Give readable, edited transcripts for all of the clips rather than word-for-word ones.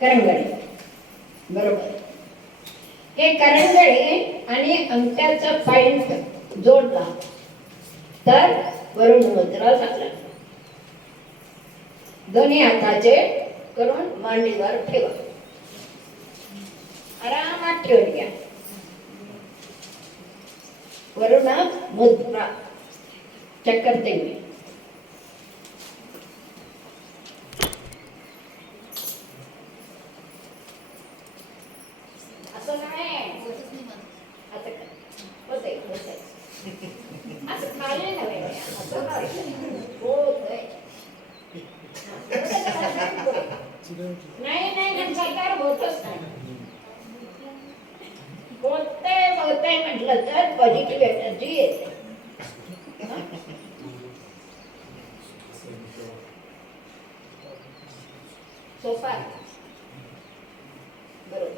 करंगळी. बरोबर. हे करंगळी आणि अंगठ्याचा पॉइंट जोडला तर वरुण मुद्रा झाला. दोन्ही हाताचे करून मांडीवर ठेवा. आरामात ठेवून घ्या. वरुण मुद्रा चक्कर मी. असं नाही, असं होतंय होतंय असं खाली नव्हे, असं होतंय. नाही नाही सरकार होतच नाही. होतंय म्हटलं तर पॉझिटिव्ह एनर्जी येते. सोपा बरोबर.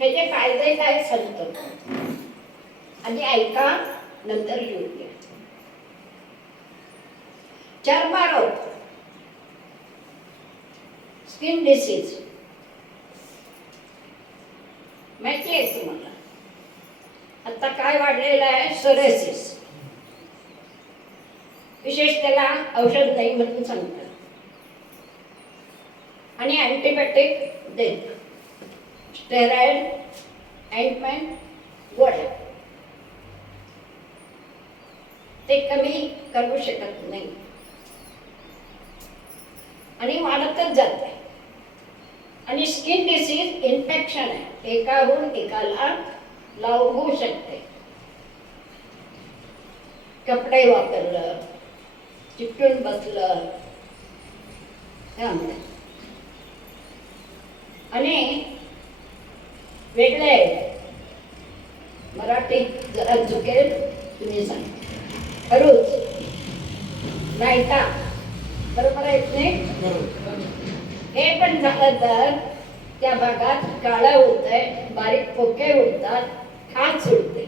हे जे फायदे काय सांगतो आधी ऐका, नंतर लिहून घ्या. चर्मरोग, स्किन डिसीज माहिती आहे तुम्हाला. आता काय वाढलेलं आहे, सोरेसिस. विशेष त्याला औषध नाही म्हणून सांगतात आणि अँटीबायोटिक देतात. स्टेरॉइड, ऑइंटमेंट, गोळ्या ते कमी करू शकत नाही आणि वाढतच जाते. आणि स्किन डिसीज इन्फेक्शन आहे, एकाहून एकाला लागू शकते. कपडे वापरलं, चिकटून बसलं त्यामुळे. आणि वेगळे मराठीत जरा चुकेल तुम्ही सांगा. हरुच, नायटा, बरोबर आहे की नाही? हे पण झालं तर त्या भागात काळं होतंय, बारीक पोके उडतात, खाज सुटते,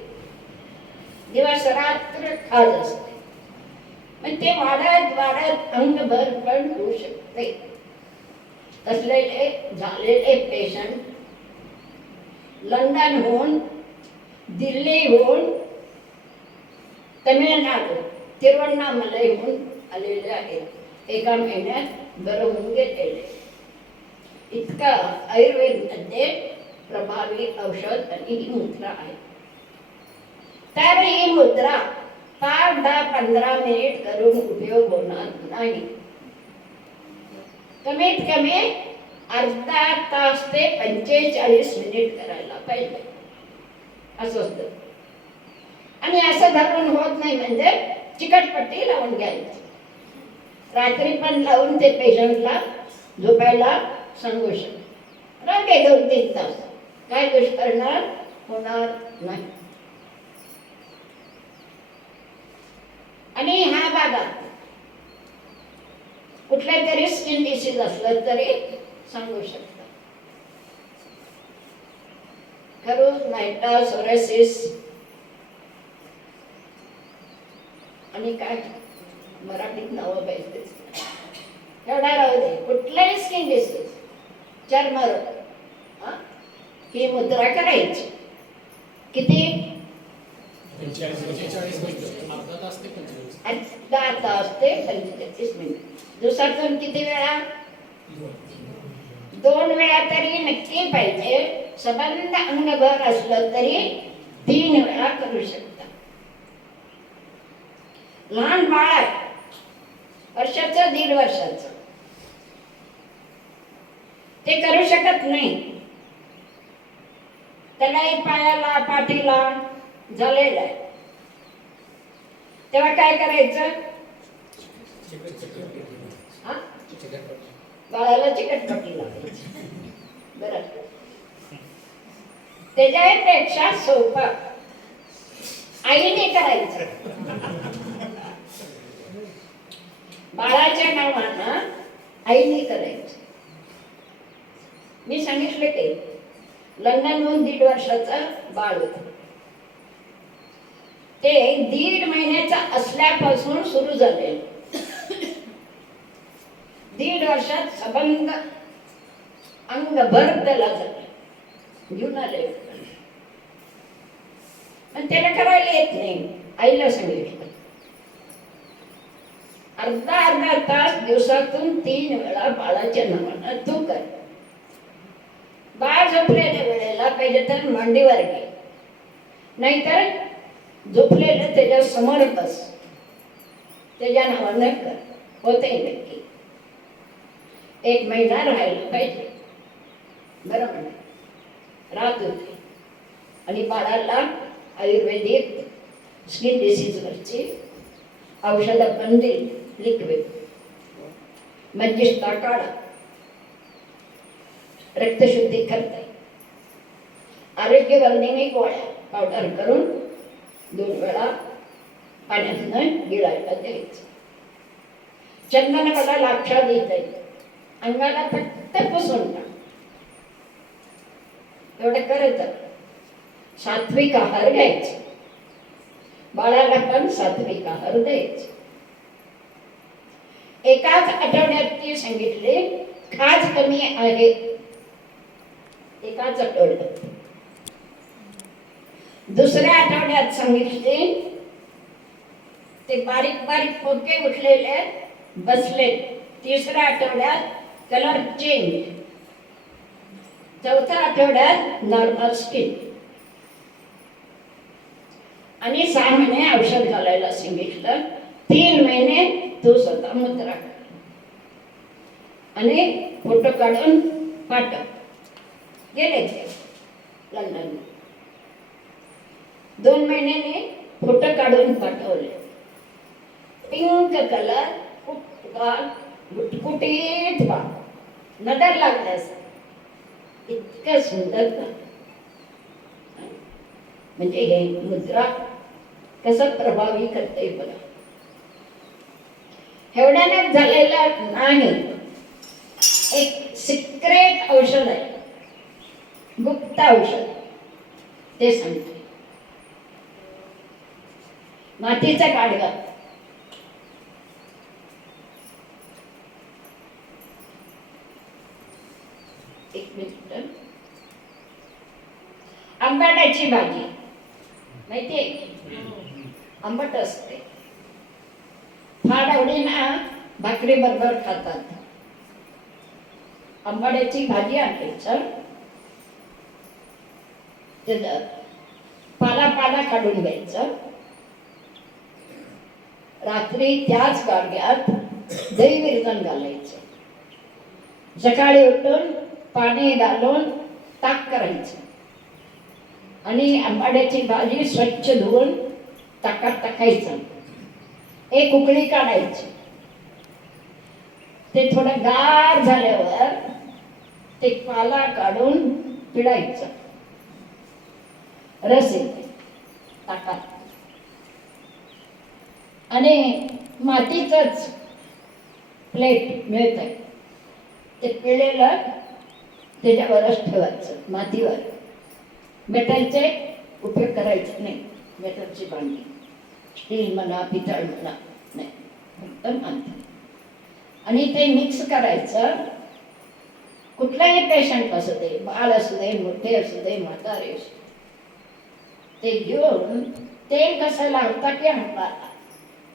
दिवस रात्र खाज असते. पण ते वाढत वाढत अंगभर पण होऊ शकते. तसलेले झालेले पेशंट लंडनहून, दिल्लीहून, तमिळनाडू, तिरुवण्णामलईहून आलेले आहेत. एका महिन्यात बरं होऊन गेलेले. इतकं आयुर्वेदमध्ये प्रभावी औषध आणि ही मुद्रा आहे. तर ही मुद्रा 5, 10, 15 मिनिट करून उपयोग होणार नाही. कमीत कमी अर्धा तास ते 45 मिनिट करायला पाहिजे, असं असतं. आणि असं धरून होत नाही म्हणजे चिकटपट्टी लावून घ्यायची. रात्री पण लावून ते पेशंटला झोपायला सांगू शकतो. राहते 2-3 तास, काय दुष्परिणाम होणार नाही. आणि ह्या भागात कुठल्या तरी स्किन डिसीज असलं तरी सांगू शकता. खरूज, नायटा, सोरेसिस आणि काय मराठीत नावं पाहिजे एवढा राहू दे. कुठलाही स्किन डिसीज, चर्मरोग, ही मुद्रा करायची. किती? 10 तास ते 45 मिनिट. दिवसातून किती वेळा? 2 वेळा तरी नक्की पाहिजे. सबंध अंगभर असलं तरी 3 वेळा करू शकता. लहान बाळ आहे, वर्षाचं 1.5 वर्षाचं, ते करू शकत नाही. त्यालाही पायाला, पाठीला झालेलं आहे. तेव्हा काय करायचं? बाळाला चिकटपट्टी लावायची. बरं, त्याच्यापेक्षा सोपं आईने करायचं. बाळाच्या नावानं आईने करायचं. मी सांगितलं की लग्नात 1.5 वर्षाचं बाळ होतं. ते 1.5 महिन्याचा असल्यापासून सुरू झाले. 1.5 वर्षात सबंध अंगभर त्याला झालं, घेऊन आले. पण त्याला करायला येत नाही. आईला सांगितलं अर्धा तास दिवसातून 3 वेळा बाळाच्या नावानं तू कर. बाळ झोपलेल्या वेळेला पाहिजे तर मांडीवर घे, नाहीतर झोपलेलं त्याच्या समोर बस, त्याच्या नावानं कर. होते नक्की. 1 महिना राहायला पाहिजे. बरोबर राहत होते. आणि बाळाला आयुर्वेदिक स्किन डिसीजवरची औषधं पण दिली. लिक्विड मंजिष्ठा काढा, रक्तशुद्धी करते. आरोग्यवर्धिनी गोळ्या पावडर करून 2 वेळा पाण्यातनं गिळायला द्यायचं. चंदनाला लाक्षा देते, अंगाला फक्त पुसून टाक. एवढं करायचं. सात्विक आहार घ्यायचा. बाळाला पण सात्विक आहार द्यायचा. एकाच आठवड्यात ती सांगितले खाज कमी आहे. एकाच आठवड्यात. दुसऱ्या आठवड्यात सांगितले ते बारीक बारीक पोके उठलेले बसले. तिसऱ्या आठवड्यात कलर चेंज. चौथ्या आठवड्यात नॉर्मल स्किन. आणि 6 महिने औषध घालायला सांगितलं. 3 महिने तू स्वतः मुद्रा कर आणि फोटो काढून पाठव. गेले ते लंडन. 2 महिन्याने फोटो काढून पाठवले. पिंक कलर, गुटगुटीत बा, नजर लागल्यास इतकं सुंदर ना. म्हणजे हे मुद्रा कसं प्रभावी करते बघा. एवढ्याने झालेलं नाही. एक सिक्रेट औषध आहे, गुप्त औषध, ते सांगते. मातीचा गाडगा. एक मिनिट. आंबाड्याची भाजी माहितीये? आंबट असते. फार आवडीना भाकरी बरोबर खातात. आंबाड्याची भाजी आणायचं. पाला पाला काढून घ्यायचं. रात्री त्याच गाडग्यात दही विरजण घालायचं. सकाळी उठून पाणी घालून ताक करायचं. आणि आंबाड्याची भाजी स्वच्छ धुवून ताकात टाकायचं. एक उकळी काढायची. ते थोडं गार झाल्यावर ते पाला काढून पिळायचं. रस येते ताकात. आणि मातीचंच प्लेट मिळतंय, ते पिळलेलं त्याच्यावरच ठेवायचं, मातीवर. मेटलचे उपयोग करायचे नाही. मेटलची भांडी, स्टील म्हणा, पितळ म्हणा, नाही, फक्त माती. आणि ते मिक्स करायचं. कुठलाही पेशंट असू दे, बाळ असू दे, मोठे असू दे, म्हातारे असू दे, ते घेऊन तेल कसं लावता की अंगाला,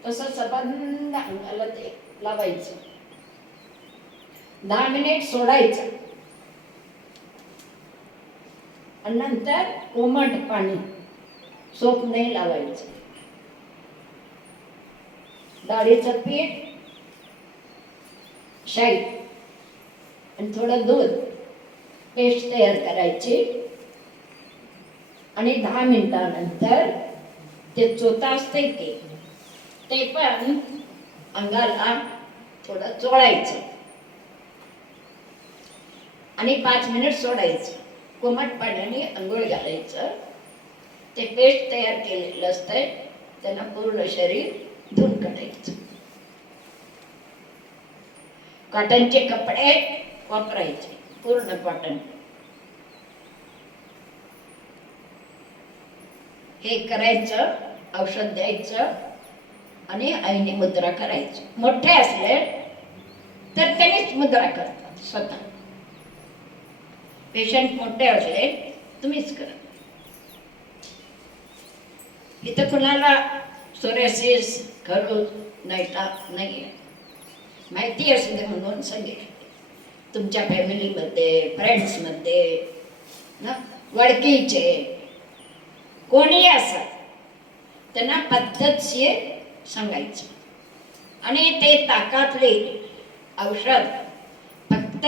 तसं सबंध अंगाला ते लावायचं. 10 मिनिट सोडायचं. आणि नंतर कोमट पाणी, सोप नाही लावायचं. डाळीचं पीठ, शाई आणि थोडं दूध, पेस्ट तयार करायची. आणि 10 मिनिटानंतर ते चोथा असते की ते पण अंगाला थोडं चोळायचं. आणि 5 मिनिट सोडायचं. कोमट पाण्याने अंघोळ घालायचं. ते पेस्ट तयार केलेलं असतंय, त्यांना पूर्ण शरीर धुवून काढायचं. कॉटनचे कपडे वापरायचे. पूर्ण कॉटन. हे करायचं, औषध द्यायचं आणि आईने मुद्रा करायची. मोठे असले तर त्यांनीच मुद्रा करतात स्वतः. पेशंट मोठे असले तुम्हीच करा. इथं कुणाला सोरेसिस खरूज नाहीटा नाही आहे, माहिती असू दे म्हणून सांगितलं. तुमच्या फॅमिलीमध्ये, फ्रेंड्समध्ये ना, वळखीचे कोणी असं त्यांना पद्धतशीर सांगायचं. आणि ते ताकातले औषध फक्त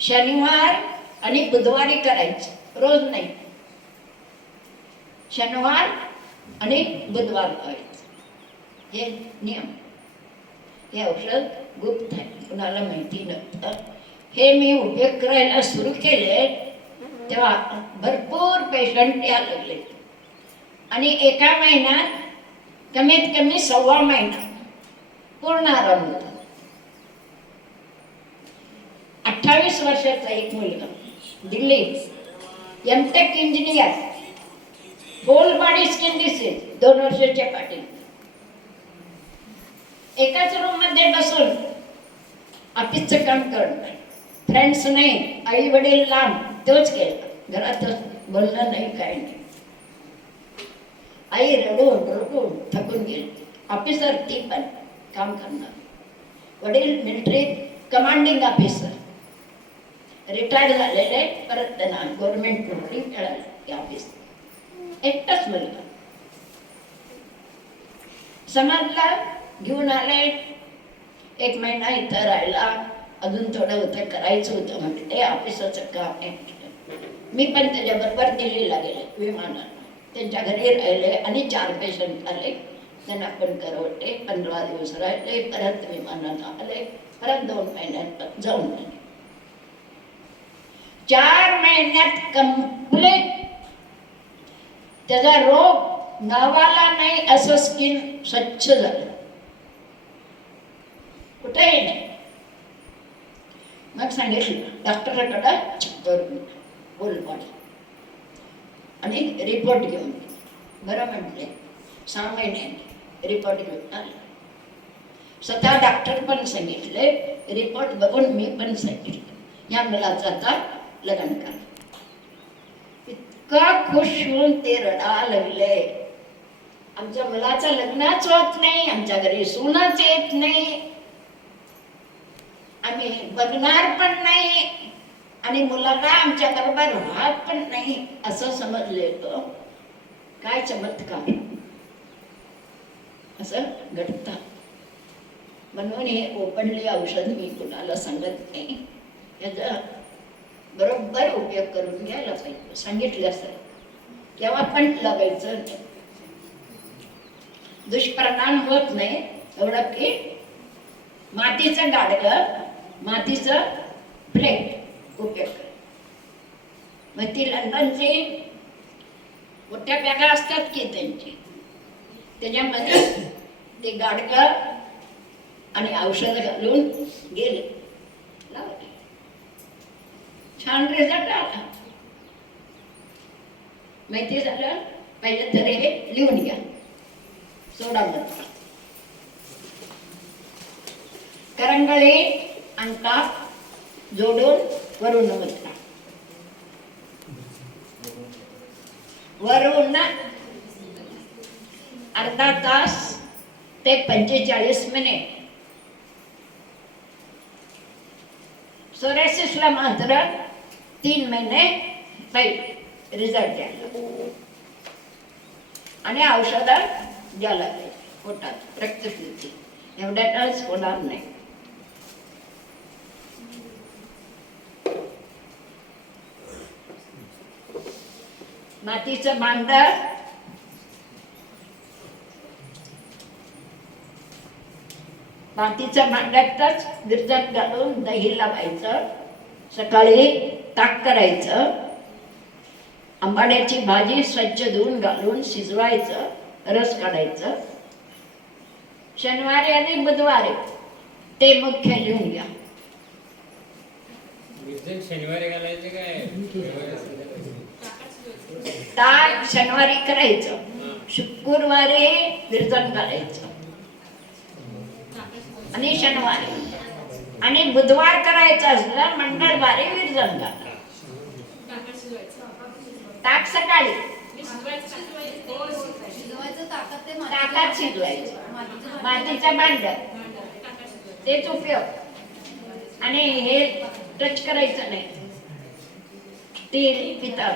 शनिवार आणि बुधवारी करायचं, रोज नाही. शनिवार आणि बुधवार करायचं, हे नियम. हे औषध गुप्त आहे, कुणाला माहिती नव्हतं. हे मी उपयोग करायला सुरू केले तेव्हा भरपूर पेशंट यायला लागले. आणि एका महिन्यात कमीत कमी 1.25 महिना पूर्ण आराम होता. 28 वर्षाचा एक मुलगा, Delhi, MTech engineer, whole body skin disease, 2 वर्षाच्या पाठी. एकाच रूम मध्ये बसून ऑफिसचं काम करणं, फ्रेंड्स नाही, आई वडील लांब, तोच केलं. घरातच बोलणं नाही, काय नाही. आई रडून रडून थकून गेली. ऑफिसर ती पण काम करणार. वडील मिलिटरी कमांडिंग ऑफिसर, रिटायर झालेले, परत त्यांना गव्हर्नमेंट नोकरी मिळाली ऑफिस. एकटाच मुलगा. समाजला घेऊन आले. 1 महिना इथं राहिला. अजून थोडं होतं, करायचं होतं म्हटले, ऑफिसचं काम आहे. मी पण त्याच्याबरोबर दिल्लीला गेले विमानानं. त्यांच्या घरी राहिले आणि 4 पेशंट आले. त्यांना पण करवटे. 15 दिवस राहिले, परत विमानानं आले, परत 2 महिन्यात जाऊन आले. 4 महिन्यात कंप्लीट त्याचा रोग नावाला नाही असं स्किन स्वच्छ झालं, कुठेही नाही. मग सांगितलं डॉक्टराकडे करून होल बॉडी आणि रिपोर्ट घेऊन. बरं म्हटले. 6 महिन्यांनी रिपोर्ट घेऊन आले. स्वतः डॉक्टर पण सांगितले, रिपोर्ट बघून मी पण सांगितलं, या मुलाचं आता लग्न करा. इतका खुश होऊन ते रडा लागले. आमच्या मुलाचं लग्नच होत नाही, आमच्या घरी सूनच येत नाही, आम्ही बघणार पण नाही आणि मुलाला आमच्या बरोबर राहत पण नाही, असं समजले. तो काय चमत्कार असं घडतं. म्हणून हे ओपनली औषध मी कुणाला सांगत नाही. याचा बरोबर उपयोग करून घ्यायला पाहिजे. सांगितलं असं केव्हा पण लागायचं नाही. दुष्परिणाम होत नाही. एवढं की मातीचं गाडगं, मातीचं प्लेट उपयोग कर. मग ती लंडनची मोठ्या बॅगा असतात की त्यांची, त्याच्यामध्ये ते गाडगं आणि औषध घालून गेले, लावले. छान रिझल्ट आला. माहिती झालं. पहिले तर हे लिहून घ्या. सोडा मंत्र, करंगळी अंका जोडून वरुण मंत्र. वरुण अर्धा तास ते 45 मिनिट. सोरायसिसला मात्र 3 महिने पाहिजे रिझल्ट द्यायला. आणि औषधं द्यायला पाहिजे. पोटात रक्तशुद्धी एवढ्यातच होणार नाही. मातीचं भांड, मातीच्या भांड्यातच गिरजत घालून दही लावायचं. सकाळी ताक करायचं. आंबाड्याची भाजी स्वच्छ धुवून घालून शिजवायचं, रस काढायचं. शनिवारी आणि बुधवारी ते मुख्य लिहून घ्या. शनिवारी घालायचे काय? ताक शनिवारी करायचं, शुक्रवारी विरजण घालायचं आणि शनिवारी, आणि बुधवार करायचं असलं मंगळवारी विरजण घाला. ताक सकाळी ताकात शिजवायचं, मातीचं भांड तेच उपयोग. आणि हे टच करायचं नाही, स्टील पितळ.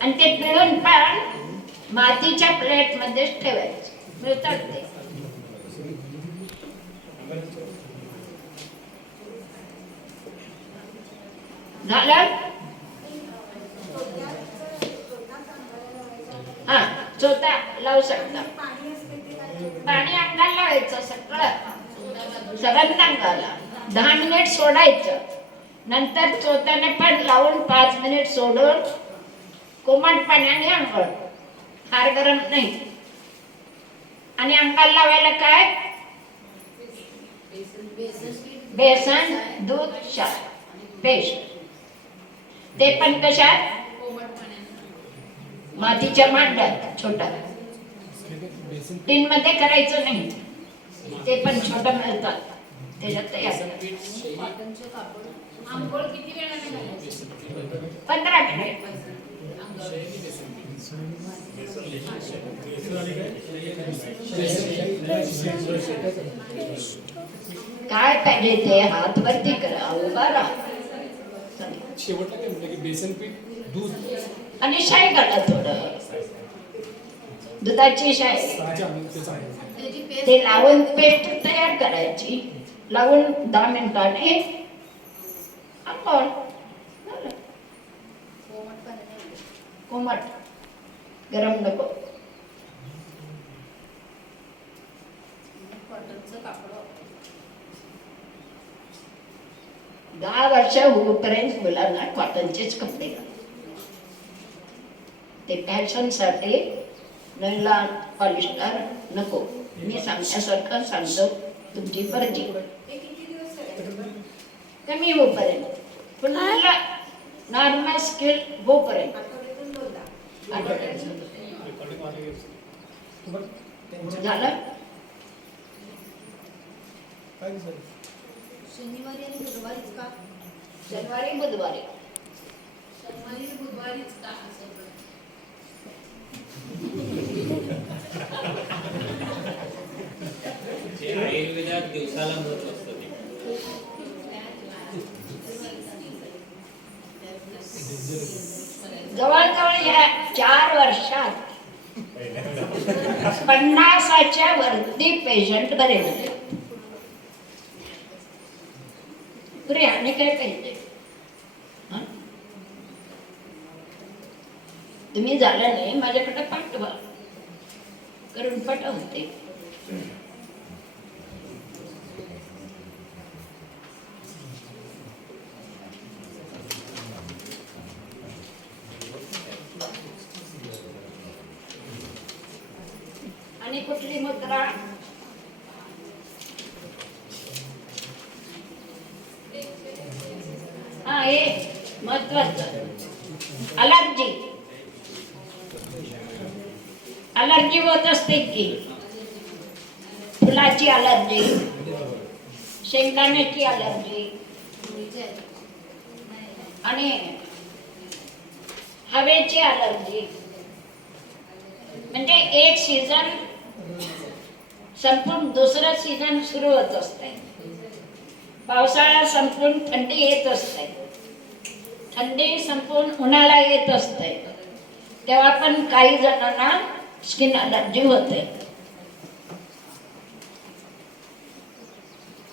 आणि ते पिळून पण मातीच्या प्लेट मध्येच ठेवायचं, मिळतात ते. झालं. हा, चोथा लावू शकता. पाणी अंगाला लावायचं सगळं, सगळ्यांना अंगाला 10 मिनिट सोडायचं. नंतर चोथ्याने पण लावून 5 मिनिट सोडून कोमट पाण्याने आंघोळ, फार गरम नाही. आणि अंगाला लावायला काय? बेसन, दूध, शाळ पेस्ट. ते पण कशात? मातीच्या भांड्यात छोटा, टीन मध्ये करायचं नाही, ते पण छोट मिळतात त्याच्यात तयार. 15 मिनिट. काय पाहिजे ते हात वरती करा, उभा राहा. शेवटला काय म्हटलं की बेसन पीठ, दूध आणि शाई घाला, थोडं दुधाची शाई. ते लावून पेस्ट तयार करायची, लावून 10 मिनिटांनी आंघोळ. कोमट, गरम नको. दहा वर्ष होईपर्यंत मुलांना कॉटनचेच कपडे घाला. ते फॅशनसाठी नैलॉन पॉलिस्टर नको. मी सांगण्यासारखं सांगतो, तुमची मर्जी. कमी होईपर्यंत, पुन्हा नॉर्मल स्किल होईपर्यंत. झालं. शनिवारी आणि बुधवारीच का? शनिवारी बुधवारी. शनिवारी बुधवारीच का असं? आयुर्वेदात दिवसाला महत्व असतं. जवळजवळ या 4 वर्षात 50च्या वरती पेशंट बरे झाले. पुरे आणि काय पाहिजे? तुम्ही झालं नाही, माझ्याकडे पाठवा, करून पाठवते. आणि कुठली मुद्रा? हा, हे महत्वाचं. अलर्जी होत असते की, फुलाची अलर्जी, शेंगदाण्याची अलर्जी, आणि हवेची अलर्जी. म्हणजे एक सीझन संपून दुसरं सीझन सुरू होत असते. पावसाळा संपून थंडी येत असते, थंडी संपून उन्हाळा येत असते. तेव्हा पण काही जणांना स्किन अलर्जी होते.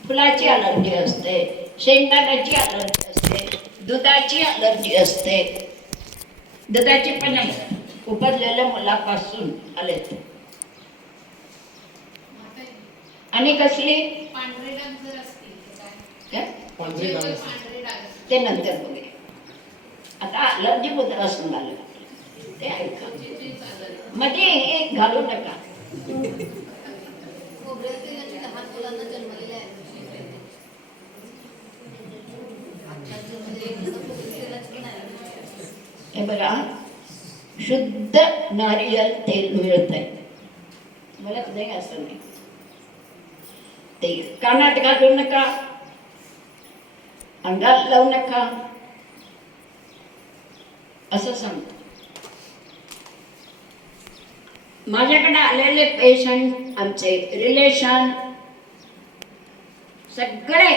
फुलाची अलर्जी असते, शेंगदाण्याची अलर्जी असते, दुधाची अलर्जी असते. दुधाची पण आहे, उपजलेल्या मुलापासून आले. आणि कसली? पांढरे डाग जर असतील काय? पांढरे डाग ते नंतर बघूया. आता अलर्जी बद्दल आलं ते ऐका. मध्ये एक घालू नका. खोबऱ्यात तेलाची 10 मुलांना जन्मलेले आहेत. त्याच्यामध्ये तेलाची पण आहे. हे बघा, शुद्ध नारियल तेल मिळत आहे, मिळत नाही असं नाही. ते कानात घालू नका, अंगात लावू नका असं सांगतो. माझ्याकडे आलेले पेशंट, आमचे रिलेशन सगळे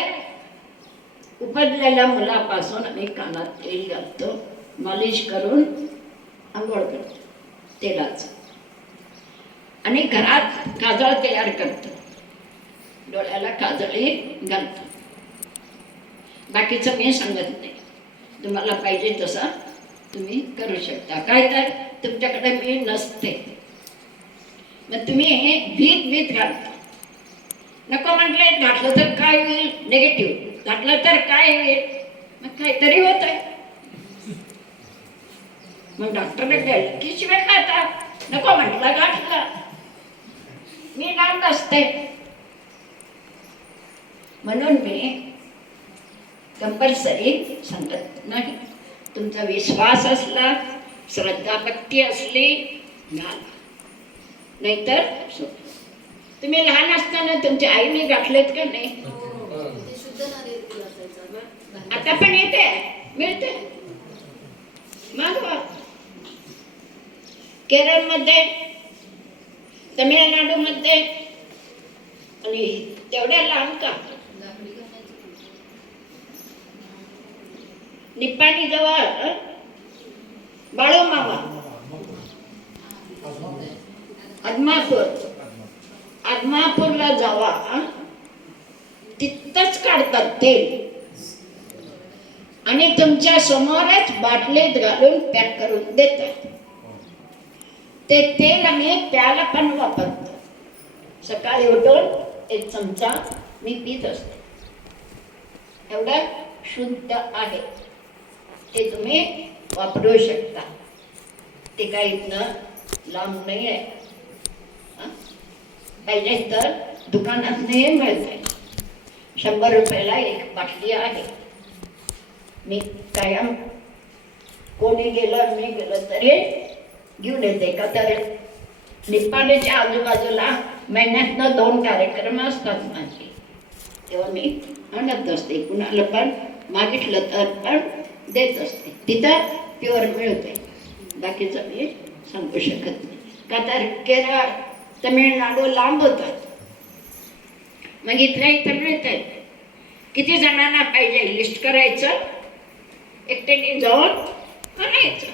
उपजलेल्या मुलापासून आम्ही कानात तेल घालतो, मालिश करून आंघोळ करतो तेलाच, आणि घरात काजळ तयार करतो, डोळ्याला काजळी घालतो. बाकीचं मी सांगत नाही, तुम्हाला पाहिजे तसं तुम्ही करू शकता. काय तर तुमच्याकडे मी नसते, मग तुम्ही भीत घालता. नको म्हटले, घातलं तर काय होईल, निगेटिव्ह घातलं तर काय होईल, मग काहीतरी होत आहे. मग डॉक्टरने गेलं की शिवाय खाता, नको म्हटलं घातलं. मी लांब असते म्हणून मी कंपल्सरी सांगत नाही. तुमचा विश्वास असला, श्रद्धा भक्ती असली घाला, नाहीतर सोडा. तुम्ही लहान असताना तुमच्या आईने घातलेत का नाही? ते शुद्ध नारियल तेल असायचं ना. आता पण येते, मिळते, मागवा. केरळमध्ये, तमिळनाडूमध्ये, आणि तेवढ्या लांब का, लाकडी घालायची. निप्पाणी जवळ बाळूमामा, आदमापूरला जावा, तिथंच काढतात तेल, आणि तुमच्या समोरच बाटलीत घालून पॅक करून देतात. ते तेल आम्ही प्यायला पण वापरतो. सकाळी उठून एक चमचा मी पीत असते, एवढं शुद्ध आहे. ते तुम्ही वापरू शकता, ते काही इथनं लांब नाही आहे. पाहिजे तर दुकानात नाही मिळते, 100 रुपयाला एक बाटली आहे. मी कायम कोणी गेलं मी गेलं तरी घेऊन येते. का तर निप्पाणीच्या आजूबाजूला महिन्यातनं 2 कार्यक्रम असतात माझे, तेव्हा मी आणत असते. कुणाला पण मागितलं तर पण देत असते. तिथं प्युअर मिळते, बाकीचं मी सांगू शकत नाही. का तर केरळ, तमिळनाडू लांब होतात, मग इथल्या इथं मिळतात. किती जणांना पाहिजे लिस्ट करायचं, एकट्याने जाऊन आणायचं.